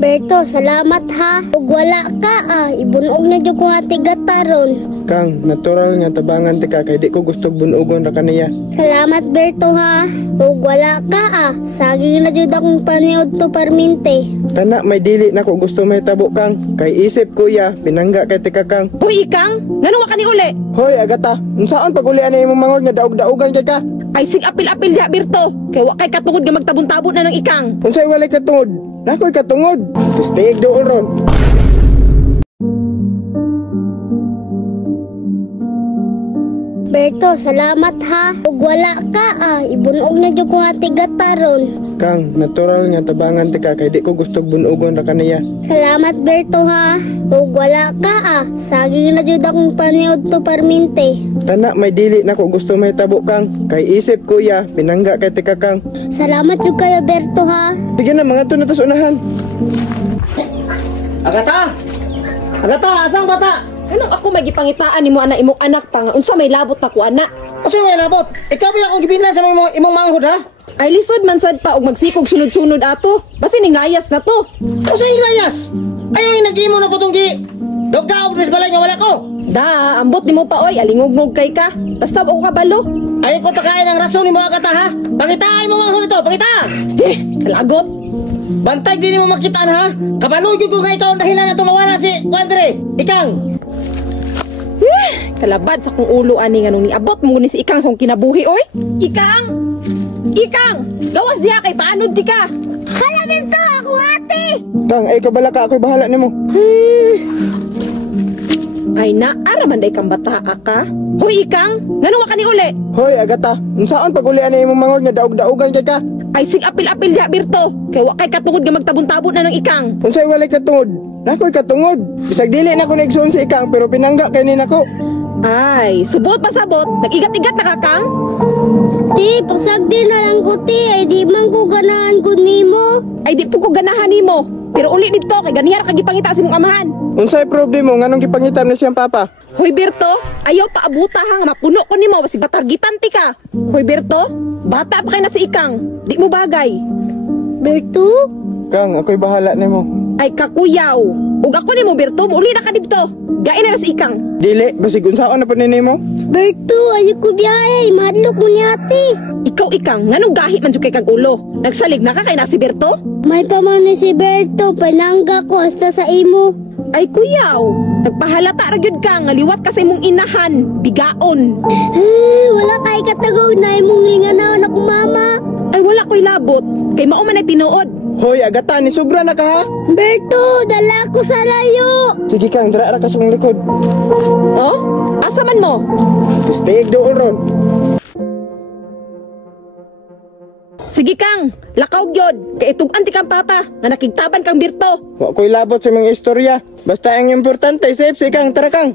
Berto, salamat ha. Ug wala ka ibunog na jud ko ati gataron. Kang, natural nga tabangan tika kay di ko gusto bunugon ra kaniya. Salamat Berto ha. Ug wala ka saging na jud akong paniud to permente. Kana may dili na ko gusto may tabo Kang. Kay isip ko ya, pinangga kay tika Kang. Hoy Ikang, ngano wa ka ni uli? Hoy Agata, unsaon pag-ulian ni imong mangod nga daog-daogan kay ka? Ay sig apil-apil diha Berto. Kay wa kay katungod nga magtabon-tabon na ng Ikang. Unsay walay katungod? Nakoy katungod. Tustig dool ron. Berto, salamat ha. Ug wala ka ibunog na jud ko ati gataron. Kang, natural nga tabangan tika kay di ko gusto bunugon ra kaniya. Salamat Berto ha. Ug wala ka saging na jud akong paniud to permente. Kana may dili na ko gusto may tabo Kang. Kay isip ko ya, pinangga kay tika Kang. Salamat jud kayo Berto ha. Sige na, mga to na tas unahan. Agata! Agata, asang bata? Ano ako may gipangitaan nimo ana imong anak pa nga unsa may labot na ko ana? Kasi may labot. Ikaw ba akong gibinlan sa imong manghod ha? Ay lisod man sad pa og magsikog sunod-sunod ato. Basi ningayas na to. O sa ilayas? Ayaw yung nag-imo na po itong dogdaog sa balay nga wala ko. Da, ambot nimo pa oy, alingog-ngog kay ka. Basta ako kabalo. Ayaw ko takain ang rason ni mo Agata ha? Pangitaan mo manghod ito, pangita! Kalagot. Bantay din mo makitaan ha? Kabalo yun ko nga ikaw ang dahilan na tulawala si Kuandre. Ikang! Kalabad sa kong ulo ani nga nung niabot mo ni si Ikang kung kinabuhi oy. Ikang! Ikang! Gawas diha kay paanod di ka. Hala Berto, ako ate. Kang, ay kabala ka, ako'y bahala nimo. Ay naara man day kang bataa ka. Hoy Ikang, ngano wa ka ni uli? Hoy Agata, unsaon pag-ulian ni imong mangod nga daog-daogan kay ka? Ay sig apil-apil diha Berto. Kay wa kay katungod nga magtabon-tabon na ng Ikang. Unsay walay katungod? Nakoy katungod. Bisag dili na ko naigsuon si Ikang pero pinangga kay ni nako. Ay, subot pasabot, nag-igat-igat na kakang? Ti, pasagdi na lang ko ti, ay di man ko ganahan ko nimo. Ay di po ko ganahan nimo. Pero uli dito kay ganihara kag gipangita sa imong amahan. Unsay problema nganong gipangitan ni siyang papa? Hoy Berto, ayaw pa abuta ha nga mapuno ko nimo basig batargitan ti ka. Hoy Berto, bata pa kay na si Ikang. Di mo bagay. Berto? Kang, ako'y bahala nimo. Ay kakuyaw. Ug ako nimo Berto, uli na ka dito. Gain na si Ikang. Dili, basig unsaon na po nimo? Berto, ayaw ko biyahe, mahadlok mo ni ate. Ikaw Ikang, nganong gahi man jud kay kag ulo? Nagsalig na ka kay na si Berto? May pamana si Berto, panangga ko hasta sa imo. Ay kuyaw, nagpahalata ra gyud ka nga liwat ka sa imong inahan, bigaon. Wala kay katagaw na imong linganaw na ko mama. Ay wala ko'y labot, kay mao man ay tinuod. Hoy Agata, ni sobra na ka ha? Berto, dala ko sa layo. Sige Kang, dira ra ka sa mong likod. Oh? Asa man mo? Tustig dool ron. Sige Kang, lakaw gyud, kay itug-an ti kang papa nga nakigtaban kang Berto. Wa ko'y labot sa mga istorya. Basta ang importante, safe si Kang, tara Kang.